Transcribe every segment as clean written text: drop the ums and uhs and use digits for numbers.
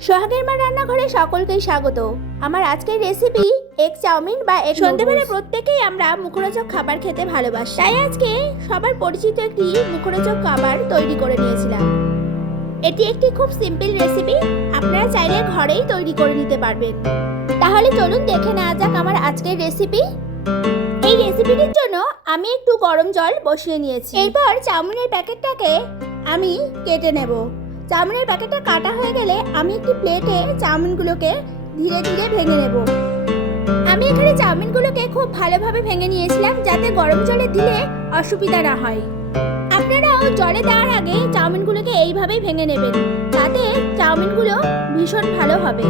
সোহাগের মা রান্নাঘরে সকলকেই স্বাগত। আমার আজকের রেসিপি এগ চাউমিন বা এগ। সন্ধ্যাবেলা প্রত্যেকেই আমরা মুখরোচক খাবার খেতে ভালোবাসি, তাই আজকে সবার পরিচিত একটি মুখরোচক খাবার তৈরি করে নিয়েছিলাম। এটি একটি খুব সিম্পল রেসিপি, আপনারা চাইলে ঘরেই তৈরি করে নিতে পারবেন। তাহলে চলুন দেখে নেওয়া যাক আমার আজকের রেসিপি। এই রেসিপিটির জন্য আমি একটু গরম জল বসিয়ে নিয়েছি। এরপর চাউমিনের প্যাকেটটাকে আমি কেটে নেব। চাউমিনের প্যাকেটটা কাটা হয়ে গেলে আমি একটি প্লেটে চাউমিনগুলোকে ধীরে ধীরে ভেঙে নেব। আমি এখানে চাউমিনগুলোকে খুব ভালোভাবে ভেঙে নিয়েছিলাম, যাতে গরম জলে দিলে অসুবিধা না হয়। আপনারাও জলে দেওয়ার আগে চাউমিনগুলোকে এইভাবেই ভেঙে নেবেন, তাতে চাউমিনগুলো ভীষণ ভালো হবে।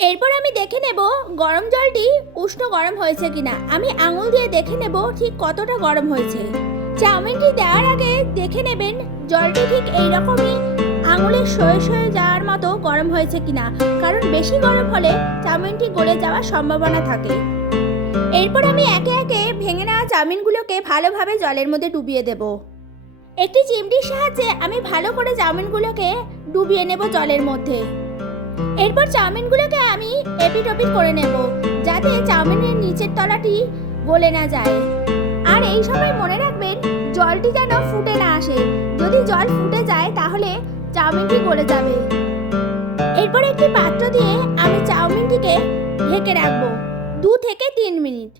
এরপর আমি দেখে নেব গরম জলটি উষ্ণ গরম হয়েছে কিনা। আমি আঙুল দিয়ে দেখে নেব ঠিক কতটা গরম হয়েছে। চাউমিনটি দেওয়ার আগে দেখে নেবেন জলটি ঠিক এইরকমই আঙুলের সয়ে সয়ে যাওয়ার মতো গরম হয়েছে কিনা, কারণ বেশি গরম হলে চাউমিনটি গলে যাওয়ার সম্ভাবনা থাকে। এরপর আমি একে একে ভেঙে নেওয়া চাউমিনগুলোকে ভালোভাবে জলের মধ্যে ডুবিয়ে দেব। একটি চিমটির সাহায্যে আমি ভালো করে চাউমিনগুলোকে ডুবিয়ে নেব জলের মধ্যে। এরপর চাউমিনগুলোকে আমি এপিট ওপিট করে নেব, যাতে চাউমিনের নিচের তলাটি গলে না যায়। আর এই সময় মনে রাখবেন জলটি যেন ফুটে না আসে। যদি জল ফুটে যায় তাহলে চাউমিনটি গলে যাবে। এরপর একটি পাত্র দিয়ে আমি চাউমিনটিকে ঢেকে রাখবো 2 থেকে 3 মিনিট।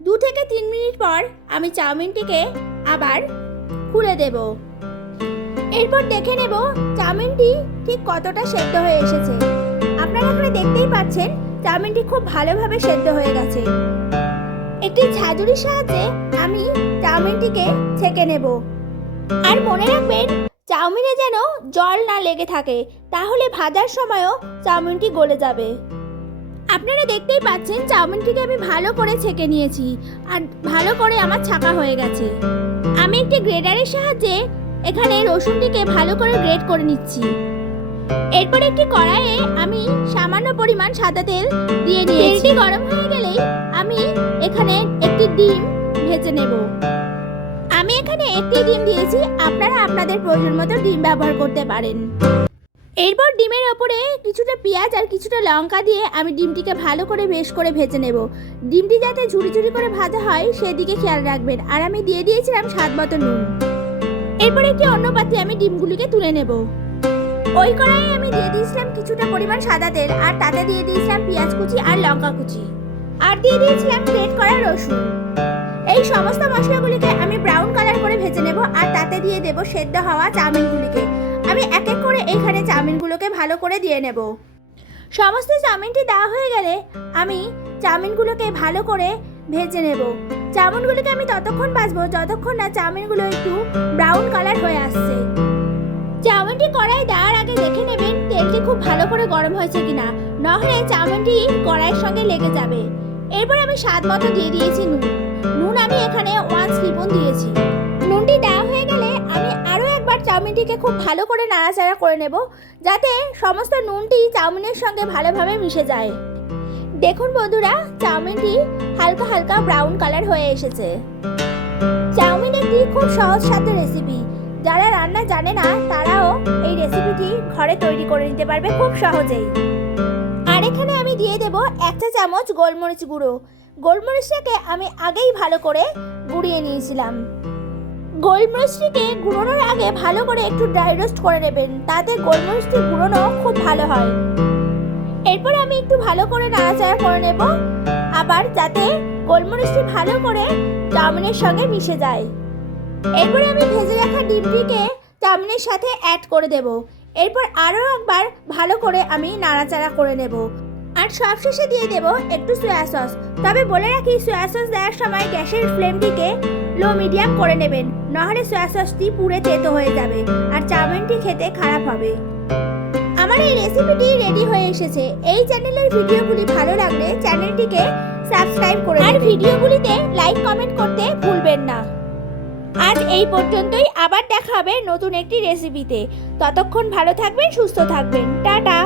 2 থেকে 3 মিনিট পর আমি চাউমিনটিকে আবার খুলে দেব। এরপর দেখে নেব চাউমিনটি ঠিক কতটা সেদ্ধ হয়ে এসেছে। আপনারা এখানে দেখতেই পাচ্ছেন চাউমিনটি খুব ভালোভাবে সেদ্ধ হয়ে গেছে। একটি ঝাঁঝুরির সাহায্যে আমি চাউমিনটিকে ছেঁকে নেব। আর মনে রাখবেন চাউমিনে যেন জল না লেগে থাকে, তাহলে ভাজার সময়ও চাউমিনটি গলে যাবে। আপনারা দেখতেই পাচ্ছেন চাউমিনটিকে আমি ভালো করে ছেঁকে নিয়েছি, আর ভালো করে আমার ছাকা হয়ে গেছে। আমি একটি গ্রেটারের সাহায্যে এখানে রসুনটিকে ভালো করে গ্রেট করে নিচ্ছি। এরপর একটি কড়াইয়ে আমি সামান্য পরিমাণ সাদা তেল দিয়ে নিয়েছি। তেলটি গরম হয়ে গেলেই আমি এখানে একটি ডিম ভেজে নেব। আমি এখানে একটি ডিম দিয়েছি, আপনারা আপনাদের প্রয়োজন মতো ডিম ব্যবহার করতে পারেন। এরপর ডিমের ওপরে কিছুটা পেঁয়াজ আর কিছুটা লঙ্কা দিয়ে আমি ডিমটিকে ভালো করে বেশ করে ভেজে নেব। ডিমটি যাতে ঝুড়ি ঝুড়ি করে ভাজা হয় সেদিকে খেয়াল রাখবেন। আর আমি দিয়ে দিয়েছিলাম স্বাদ মতো নুন। এরপর একটি অন্য পাত্রে আমি ডিমগুলিকে তুলে নেব। ওই কড়াইয়ে আমি দিয়ে দিয়েছিলাম কিছুটা পরিমাণ সাদা তেল, আর তাতে দিয়ে দিয়েছিলাম পেঁয়াজ কুচি আর লঙ্কা কুচি, আর দিয়ে দিয়েছিলাম গ্রেট করা রসুন। এই সমস্ত মশলাগুলিকে আমি ব্রাউন কালার করে ভেজে নেব, আর তাতে দিয়ে দেব সেদ্ধ হওয়া চাউমিনগুলিকে। আমি এক এক করে এইখানে চাউমিনগুলোকে ভালো করে দিয়ে নেব। সমস্ত চাউমিনটি দেওয়া হয়ে গেলে আমি চাউমিনগুলোকে ভালো করে ভেজে নেব। চাউমিনগুলোকে আমি ততক্ষণ ভাজবো যতক্ষণ না চাউমিনগুলো একটু ব্রাউন কালার হয়ে আসছে। চাউমিনটি কড়াই দেওয়ার আগে দেখে নেবেন তেলটি খুব ভালো করে গরম হয়েছে কিনা, নাহলে চাউমিনটি কড়াইয়ের সঙ্গে লেগে যাবে। এরপর আমি স্বাদ মতো দিয়ে দিয়েছি নুন। নুন আমি এখানে 1 স্পুন দিয়েছি। নুনটি দেওয়া হয়ে গেলে আমি আরও একবার চাউমিনটিকে খুব ভালো করে নাড়াচাড়া করে নেব, যাতে সমস্ত নুনটি চাউমিনের সঙ্গে ভালোভাবে মিশে যায়। দেখুন বন্ধুরা, চাউমিনটি হালকা হালকা ব্রাউন কালার হয়ে এসেছে। চাউমিন একটি খুব সহজ সাধ্য রেসিপি। যারা রান্না জানে না তারাও এই রেসিপিটি ঘরে তৈরি করে নিতে পারবে খুব সহজেই। আর এখানে আমি দিয়ে দেব 1 চা চামচ গোলমরিচ গুঁড়ো। গোলমরিচটাকে আমি আগেই ভালো করে গুঁড়িয়ে নিয়েছিলাম। গোলমরিচটিকে গুঁড়োনোর আগে ভালো করে একটু ড্রাই রোস্ট করে নেবেন, তাতে গোলমরিচটি গুঁড়োনো খুব ভালো হয়। এরপর আমি একটু ভালো করে নাড়াচাড়া করে নেব, আবার যাতে গোলমরিচটি ভালো করে চাউমিনের সঙ্গে মিশে যায়। এরপর আমি ভেজে রাখা ডিমটিকে চাউমিনের সাথে অ্যাড করে দেব। এরপর আরও একবার ভালো করে আমি নাড়াচাড়া করে নেব। আর সবশেষে দিয়ে দেব একটু সয়া সস। তবে বলে রাখি, সয়া সস দেওয়ার সময় গ্যাসের ফ্লেমটিকে লো মিডিয়াম করে নেবেন, নাহলে সয়া সসটি পুড়ে তেতো হয়ে যাবে আর চাউমিনটি খেতে খারাপ হবে। আমার এই রেসিপিটি রেডি হয়ে এসেছে। এই চ্যানেলের ভিডিওগুলি ভালো লাগলে চ্যানেলটিকে সাবস্ক্রাইব করে আর ভিডিওগুলিতে লাইক কমেন্ট করতে ভুলবেন না। আজ এই পর্যন্তই, আবার দেখা হবে নতুন একটি রেসিপিতে। ততক্ষণ ভালো থাকবেন, সুস্থ থাকবেন। টাটা।